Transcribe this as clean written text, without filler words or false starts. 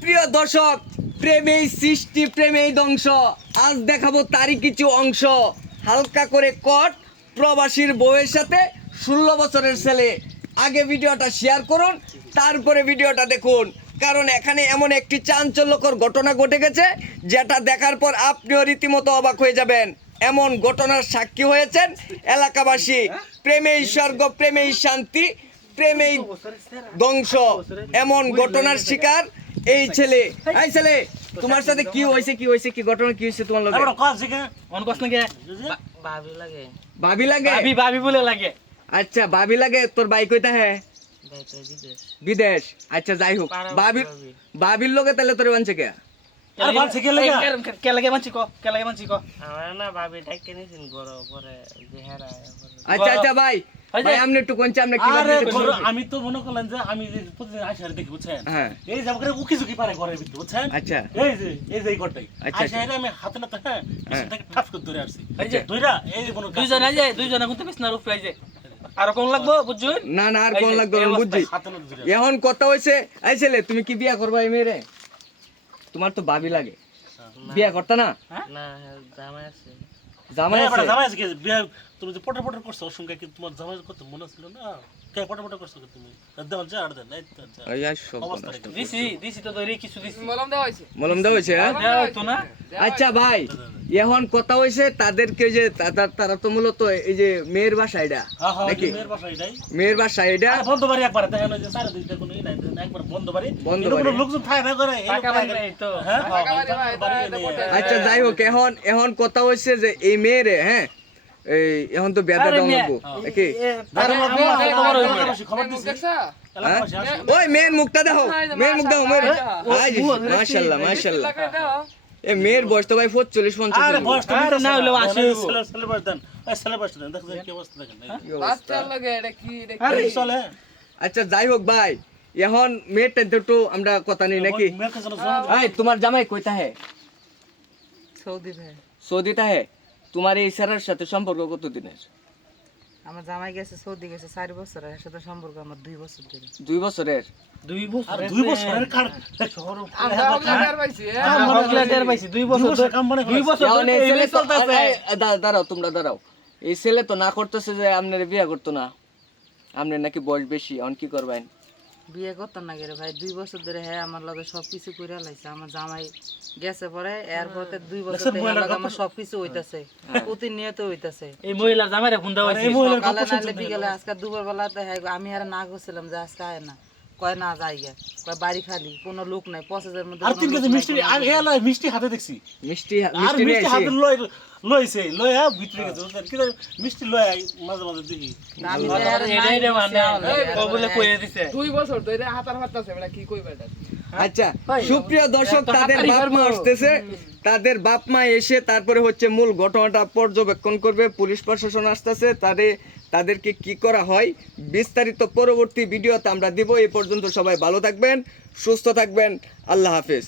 সুপ্রিয় দর্শক, প্রেমেই সৃষ্টি প্রেমেই ধ্বংস। আজ দেখাবো তারই কিছু অংশ। হালকা করে কট প্রবাসীর বউয়ের সাথে 16 বছরের ছেলে। আগে ভিডিওটা শেয়ার করুন, তারপরে ভিডিওটা দেখুন, কারণ এখানে এমন একটি চাঞ্চল্যকর ঘটনা ঘটে গেছে যেটা দেখার পর আপনিও রীতিমতো অবাক হয়ে যাবেন। এমন ঘটনার সাক্ষী হয়েছেন এলাকাবাসী। প্রেমেই স্বর্গ, প্রেমেই শান্তি, প্রেমেই ধ্বংস, এমন ঘটনার শিকার এই ছেলে। এই ছেলে, তোমার সাথে কি হয়েছে, কি হয়েছে, কি ঘটনা কি হয়েছে তোমার লগে? ভাবি লাগে ভাবি লাগে? ভাবি বলে লাগে। আচ্ছা, ভাবি লাগে। তোর ভাই কইতা হ্যাঁ যাইতে বিদেশ বিদেশ? আচ্ছা, যাই হোক, ভাবির ভাবির লগে তাহলে তোর বানছে কে? কে লাগে মানছি ক আমার না ভাবি ডাইকে নিছেন গরো পরে বেহারা আচ্ছা আচ্ছা ভাই, ভাই আপনি একটু কোন চামনে কি আরে ভাবছেন? আমি তো মনে করলাম যে আমি যে প্রতিদিন আইসারে দেখি বুঝছেন, হ্যাঁ, এই যে আমাকে উকি ঝুঁকি পারে ঘরের ভিতরে বুঝছেন, আচ্ছা এই যে এই ঘরটাই আচ্ছা, আইসারে আমি হাতে না তো হ্যাঁ সেটাকে ঠাপ করে ধরে আসছি। এই যে ধইরা এই যে মনে দুইজন আই যায়, দুইজন এখন তো বিছনার উপরে আই যায়। আর কোন লাগবো বুঝছুন? না না, আর কোন লাগবে না, বুঝছি। হাতে না ধরে এখন কথা হইছে, এই ছেলে তুমি কি বিয়া করবা এই মেয়েরে? তোমার তো ভাবি লাগে, বিয়া করতা না? না জামাই আছে জামাই আছে? জামাই আছে কি বিয়ে তুমি যে পটর পটর করছো ওর সঙ্গে কি তোমার জামাই কত মনে ছিল না? কে পটর পটর করছো তুমি? দেওয়াল যা আর দেন এই তো যা এই আর সব অবস্থা নষ্ট। দিছি তো ধরে কিছু দিছি। মলম দেওয়া হয়েছে, হ্যাঁ? দেওয়া হইতো না। আচ্ছা ভাই, এখন কথা হইছে তাদেরকে যে তারা তো মূলত এই যে মেয়ের বাসা এটা হ্যাঁ হ্যাঁ নাকি? মেয়ের বাসা এটাই মেয়ের বাসা এটা বন্ধ বাড়ি একবার দেখেন ওই যে সাড়ে দুইটা কোনো ই নাই একবার বন্ধ বাড়ি বন্ধ এরকম বাড়ি। লোকজন থাকে না করে টাকা বাড়ি নাই তো। হ্যাঁ আচ্ছা যাই হোক, এখন কথা হইছে যে এই মেয়েরে, হ্যাঁ, এই এখন তো বেদা আরে দাও মেয়ে, লাগবো নাকি? খবর দিছি হ্যাঁ? ওই মেয়ের মুখটা দেখো, মেয়ের মুখ দেখো, মেয়ের। মাশাআল্লাহ মাশাআল্লাহ। এ মেয়ের বয়স তো ভাই 45 50 আরে হলো। বয়স তো আরে না হইলেও আসে। ছেলে বয়স দেন ওই ছেলে বয়স দেন দেখো কি অবস্থা দেখেন কি অবস্থা? আরে চলে আচ্ছা যাই হোক ভাই, এখন মেয়েরটা একটু আমরা কথা নেই নাকি? মেয়ের কাছে জমা এই তোমার জামাই কইতা হে? সৌদি ভাই, সৌদিতা হে? তোমার এই স্যারের সাথে সম্পর্ক কতদিনের? আমার জামাই গেছে সৌদি গেছে 4 বছর, এর সাথে সম্পর্ক আমার 2 বছর ধরে। 2 বছরের? 2 বছর। আর 2 বছরের কার শহর টের পাইছি 2 বছর ধরে। কাম মনে 2 বছর এখন ধরে এই ছেলে এই তো চলতেছে। দাঁড়াও, তোমরা দাঁড়াও। এই ছেলে তো না করতেছে যে আপনার বিয়ে করতো না, আপনার নাকি বয়স বেশি, এখন কি করবেন? বিয়ে করতাম না গেরে ভাই, 2 বছর ধরে হ্যাঁ আমার লগে সবকিছু কইরা লাইছে। আমার জামাই গেছে পরে এরপরে 2 বছর ধরে আমার লগে আমার সবকিছু হইতাছে, প্রতিনিয়ত হইতাছে। এই মহিলার জামাইরে ফোন দেওয়া হইছে। সকালে নাইলে বিকেলে, আজকে দুপুর বেলাতে হ্যাঁ আমি আর না করছিলাম যে আজকে আয় না, কয় না যাই গে, কয় বাড়ি খালি, কোনো লোক নাই, 5000 মধ্যে আর কোনো 3 লোক কেজি নাই, মিষ্টি কোনো আমি লোক নাই। এলা মিষ্টি হাতে দেখছি মিষ্টি আর মিষ্টি নিয়ে মিষ্টি আইছি। হাতে লইছে লয়া ভিতরে গেছে বুঝছেন কি মিষ্টি লয়া মাঝে মাঝে দেখি আমি তো আর নাই এটাই রে মানে বলছি, ও বলে কইয়ে দিছে। আচ্ছা সুপ্রিয় দর্শক, তো তাদের হাতারি বাপ মা করবো। আসতেছে, তাদের বাপ মা এসে তারপরে হচ্ছে মূল ঘটনাটা পর্যবেক্ষণ করবে। পুলিশ প্রশাসন আসতেছে, তাদেরকে কি করা হয় বিস্তারিত পরবর্তী ভিডিওতে আমরা দিব। এই পর্যন্ত সবাই ভালো থাকবেন, সুস্থ থাকবেন, আল্লাহ হাফেজ।